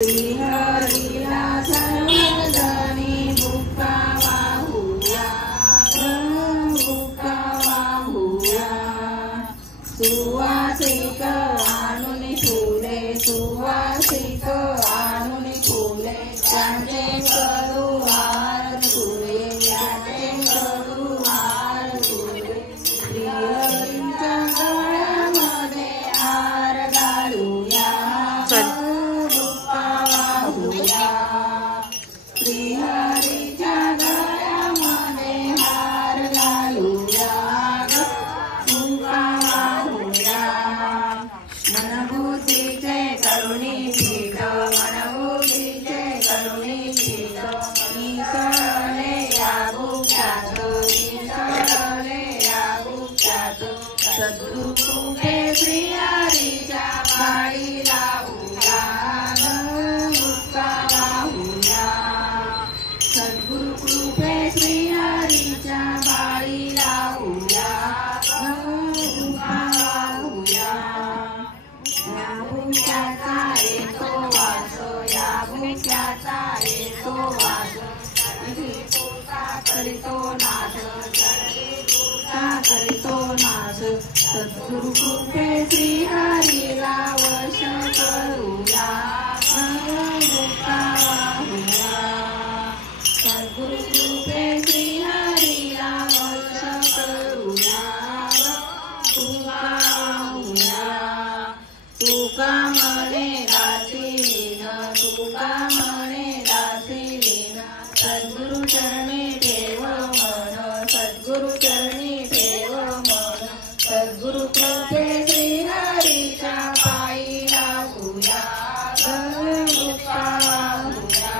श्रीहरीला सर्वजणी बुक्का वाहुया, बुक्का वाहुया। सुवासिक आणून फुले, सुवासिक आणून फुले, त्यांचे करू हार तुले, त्यांचे करू हार तुले। श्रीहरीच्या गळ्यामध्ये हार घालूया, श्रीहरीच्या गळ्यामध्ये हार घालूया, बुक्का वाहुया। मनभूतीचे करुणी भीत, मनभूतीचे करुणी भीत, मिसळले या बुक्क्यात, मिसळले या बुक्क्यात। सद्गुरु कृपे श्रीहरीच्या पायी लावूया, बुक्का वाहुया। सद्गुरु कृपे श्रीहरीच्या पायी लावूया, बुक्का वाहुया। या बुक्क्याचा येतो वास, या बुक्क्याचा येतो वास, करीतो नाच, करीतो नाच। सद्गुरु कृपे श्रीहरीला वश करूया, बुक्का वाहुया। सद्गुरु कृपे श्रीहरीला वश करूया, बुक्का वाहुया। तुका म्हणे दासीन, तुका म्हणे दासीन, सद्गुरु चरणी ठेव मन, सद्गुरु चरणी ठेव मन। सद्गुरु कृपे श्रीहरीच्या पायी लावूया, बुक्का वाहुया।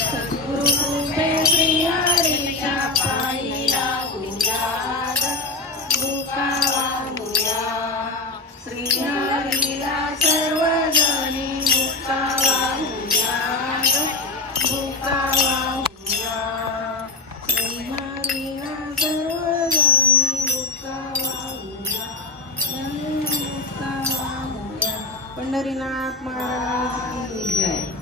सद्गुरु कृपे श्रीहरीच्या पायी लावूया, बुक्का वाहुया। श्रीहरीला सर्वजणी बुक्का वाहुया, बुक्का वाहुया। श्रीहरीला सर्वजणी बुक्का वाहुया, बुक्का वाहुया। पंढरीनाथ महाराज की जय।